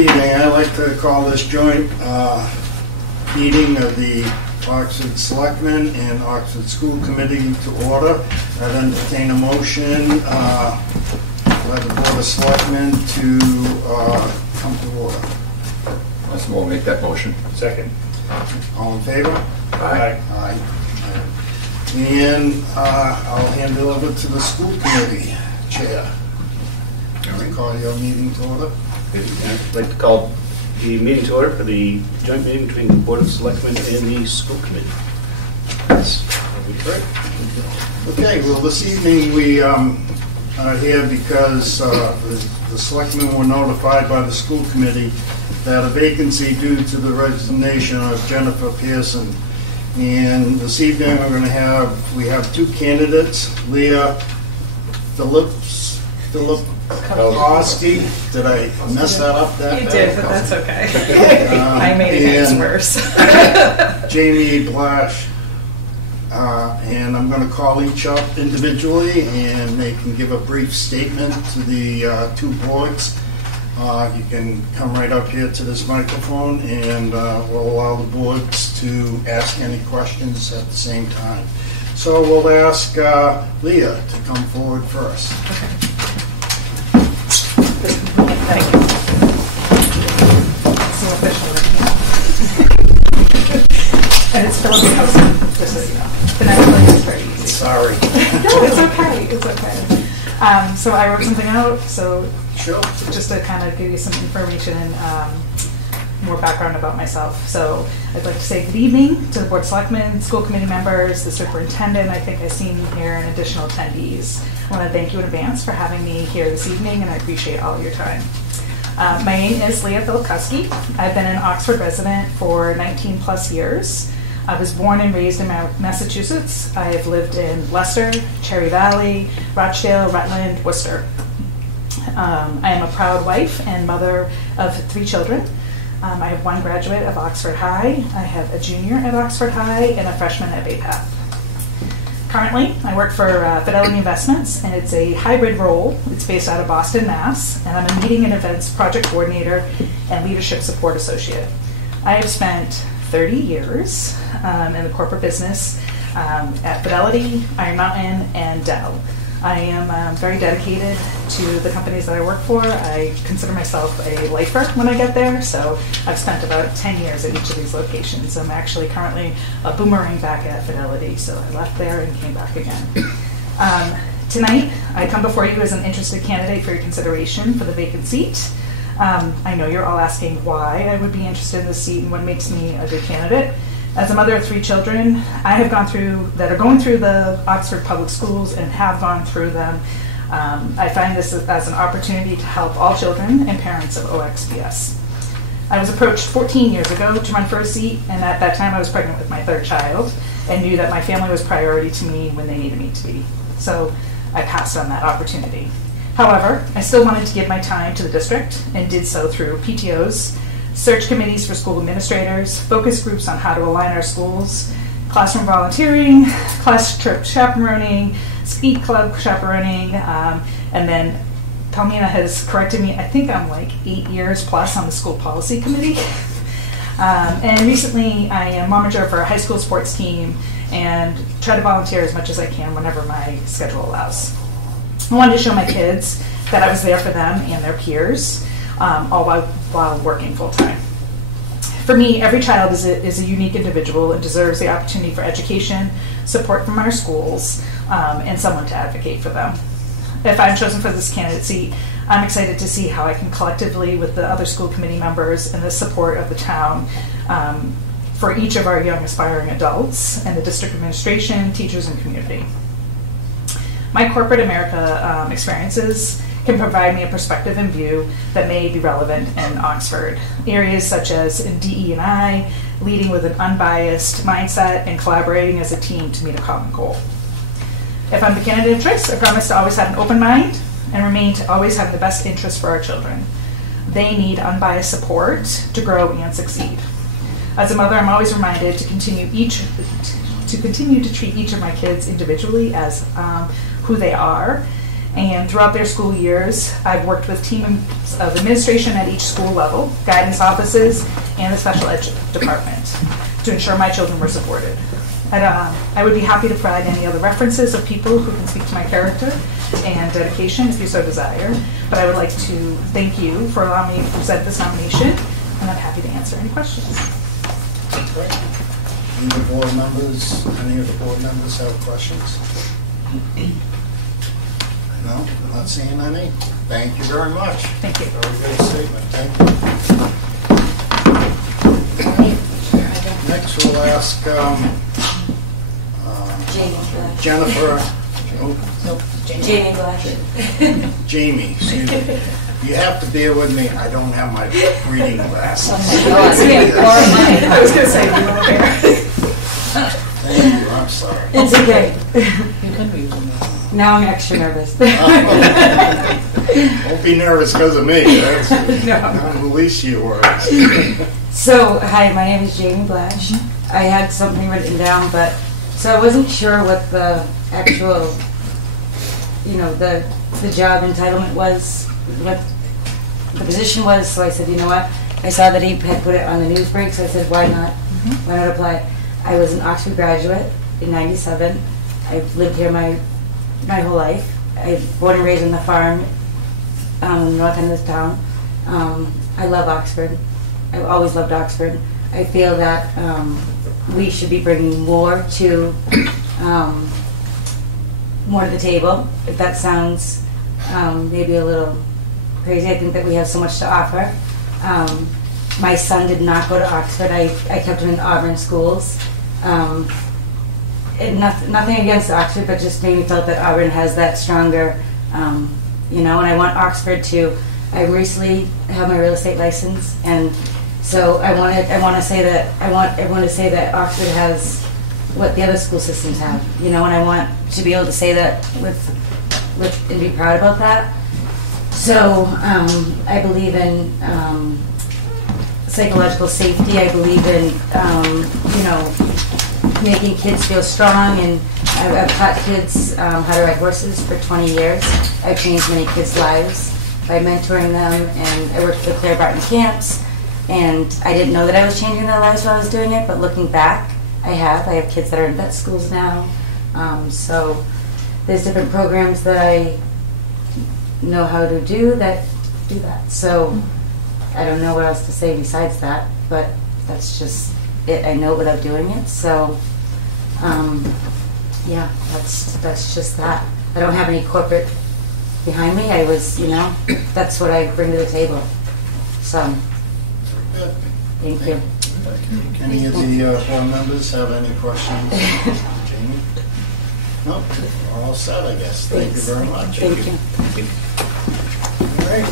evening. I'd like to call this joint meeting of the Oxford Selectmen and Oxford School Committee to order. I'd entertain a motion by the Board of Selectmen to come to order. We'll make that motion. Second. All in favor? Aye. Aye. And I'll hand it over to the School Committee Chair. Call your meeting to order. I'd like to call the meeting to order for the joint meeting between the Board of Selectmen and the School Committee. That's correct. Okay, well, this evening we are here because the Selectmen were notified by the School Committee that a vacancy due to the resignation of Jennifer Pearson. And this evening we have two candidates, Leah Philipowski. Did I mess that up? You did, but that's okay. I made it worse. Jamie Blash. And I'm going to call each up individually, and they can give a brief statement to the two boards. You can come right up here to this microphone, and we'll allow the boards to ask any questions at the same time. So we'll ask Leah to come forward first. Okay. Thank you. So official. And it's Philip's just so you know. The next place is very easy. Sorry. No, it's okay. It's okay. So I wrote something out. So sure. Just to kind of give you some information and more background about myself. So I'd like to say good evening to the Board of Selectmen, school committee members, the superintendent. I think I've seen here and additional attendees. I want to thank you in advance for having me here this evening, and I appreciate all of your time. My name is Leah Philipowski. I've been an Oxford resident for 19 plus years. I was born and raised in Massachusetts. I have lived in Leicester, Cherry Valley, Rochdale, Rutland, Worcester. I am a proud wife and mother of 3 children. I have 1 graduate of Oxford High. I have a junior at Oxford High and a freshman at BayPath. Currently, I work for Fidelity Investments, and it's a hybrid role. It's based out of Boston, Mass., and I'm a meeting and events project coordinator and leadership support associate. I have spent 30 years in the corporate business at Fidelity, Iron Mountain, and Dell. I am very dedicated to the companies that I work for. I consider myself a lifer when I get there, so I've spent about 10 years at each of these locations. I'm actually currently a boomerang back at Fidelity, so I left there and came back again. Tonight, I come before you as an interested candidate for your consideration for the vacant seat. I know you're all asking why I would be interested in this seat and what makes me a good candidate. As a mother of 3 children, I have gone through the Oxford Public Schools and have gone through them. I find this as an opportunity to help all children and parents of OXBS. I was approached 14 years ago to run for a seat, and at that time I was pregnant with my 3rd child and knew that my family was priority to me when they needed me to be. So I passed on that opportunity. However, I still wanted to give my time to the district and did so through PTOs, search committees for school administrators, focus groups on how to align our schools, classroom volunteering, class trip chaperoning, ski club chaperoning, and then Palmina has corrected me, I think I'm like 8 years plus on the school policy committee. And recently I am momager for a high school sports team and try to volunteer as much as I can whenever my schedule allows. I wanted to show my kids that I was there for them and their peers, all while working full-time. For me, every child is a unique individual and deserves the opportunity for education, support from our schools, and someone to advocate for them. If I'm chosen for this candidate seat, I'm excited to see how I can collectively, with the other school committee members and the support of the town, for each of our young aspiring adults and the district administration, teachers, and community. My corporate America experiences can provide me a perspective and view that may be relevant in Oxford. Areas such as in DE&I, leading with an unbiased mindset, and collaborating as a team to meet a common goal. If I'm the candidate of choice, I promise to always have an open mind and remain to always have the best interest for our children. They need unbiased support to grow and succeed. As a mother, I'm always reminded to continue to treat each of my kids individually as who they are, And throughout their school years, I've worked with teams of administration at each school level, guidance offices, and the special ed department to ensure my children were supported. I would be happy to provide any other references of people who can speak to my character and dedication if you so desire, but I would like to thank you for allowing me to present this nomination, and I'm happy to answer any questions. Great. Any of the board members have questions? No, I'm not seeing any. Thank you very much. Thank you. Very good statement. Thank you. Next, we'll ask Jennifer. Jamie Blash. Jamie, excuse me. You have to bear with me. I don't have my reading glasses. I was going to say, you over there. Thank you. I'm sorry. It's okay. You can read them. Now I'm extra nervous. Won't be nervous because of me. That's I'm the least you were. So, hi, my name is Jamie Blash. I had something written down, but so I wasn't sure what the actual, the job entitlement was, what the position was. So I said, you know what? I saw that he had put it on the news break, so I said, why not? Why not apply? I was an Oxford graduate in '97. I've lived here my whole life. I was born and raised on the farm north end of this town. I love Oxford. I've always loved Oxford. I feel that we should be bringing more to the table. If that sounds maybe a little crazy, I think that we have so much to offer. My son did not go to Oxford. I kept him in Auburn schools. Nothing against Oxford, but just maybe felt that Auburn has that stronger, and I want Oxford to. I recently have my real estate license, and so I want to say that I want everyone to say that Oxford has what the other school systems have, and I want to be able to say that with and be proud about that. So I believe in psychological safety. I believe in making kids feel strong, and I've taught kids how to ride horses for 20 years. I've changed many kids' lives by mentoring them, and I worked for the Claire Barton camps, and I didn't know that I was changing their lives while I was doing it, but looking back, I have kids that are in vet schools now, so there's different programs that I know how to do that. So I don't know what else to say besides that, but that's just it. I know it without doing it, so yeah, that's just that. I don't have any corporate behind me. I was, that's what I bring to the table. So, thank you. Any of the board members have any questions? Jamie? No? We're all set, I guess. Thank you very much. Thank you. All right.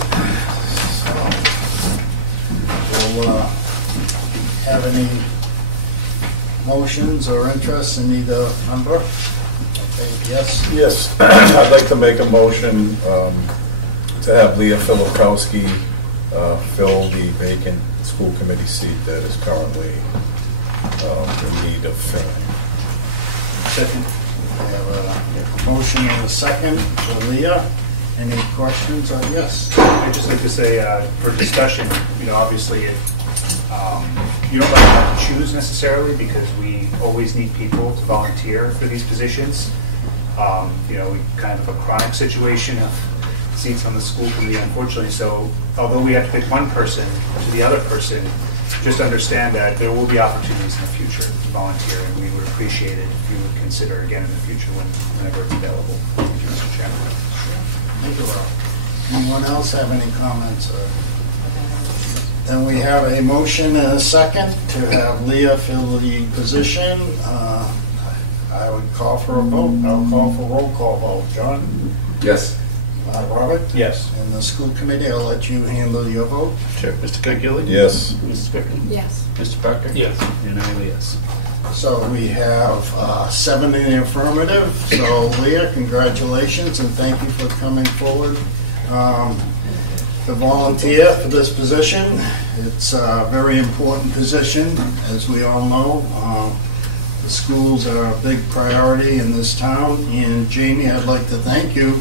So, we'll have any motions or interest in either member? Okay, yes? Yes, I'd like to make a motion to have Leah Filipkowski fill the vacant school committee seat that is currently in need of filling. Second. I have a motion and a second for Leah. Any questions? Yes? I'd just like to say, for discussion, obviously, you don't really have to choose necessarily, because we always need people to volunteer for these positions. We kind of have a chronic situation of seats on the school committee, unfortunately. So although we have to pick one person to the other person, just understand that there will be opportunities in the future to volunteer, and we would appreciate it if you would consider again in the future whenever it's available. Thank you, Mr. Chairman. Thank you, Rob. Anyone else have any comments? Then we have a motion and a second to have Leah fill the position. I would call for a vote. I'll call for a roll call vote. John? Yes. Robert? Yes. And the school committee, I'll let you handle your vote. Sure. Mr. Cogilli? Yes. Mrs. Pickton? Yes. Mr. Parker? Yes. And I will, yes. So we have 7 in the affirmative. So Leah, congratulations, and thank you for coming forward to volunteer for this position. It's a very important position, as we all know. The schools are a big priority in this town, and Jamie, I'd like to thank you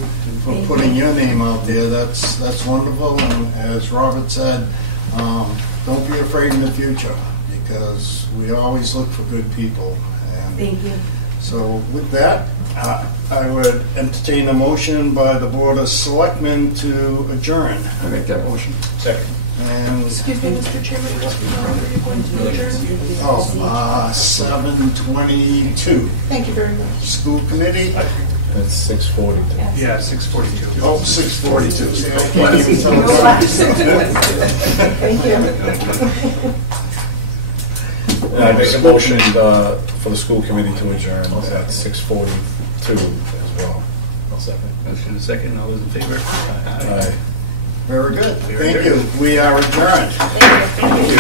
for putting your name out there. That's wonderful, and as Robert said, don't be afraid in the future, because we always look for good people. And Thank you. so with that, I would entertain a motion by the Board of Selectmen to adjourn. I make that motion. Second. And, Excuse me, Mr. Chairman, what time are you going to adjourn? 7:22. Thank you very much. School committee? It's 6:42. Yeah, 6:42. Oh, 6:42. See, I can't even tell the Thank you. And I make a motion for the school committee to adjourn at 6:42 as well. I'll second. Motion and second, all those in favor? Aye. Very good. Very Thank good. you. We are adjourned. Thank you.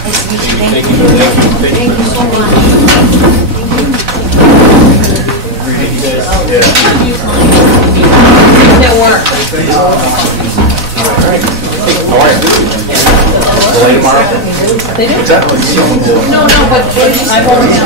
Nice to meet you. Thank you. Thank you so much. That work. How are you? Delay tomorrow? They do? What's that? No, but I've already.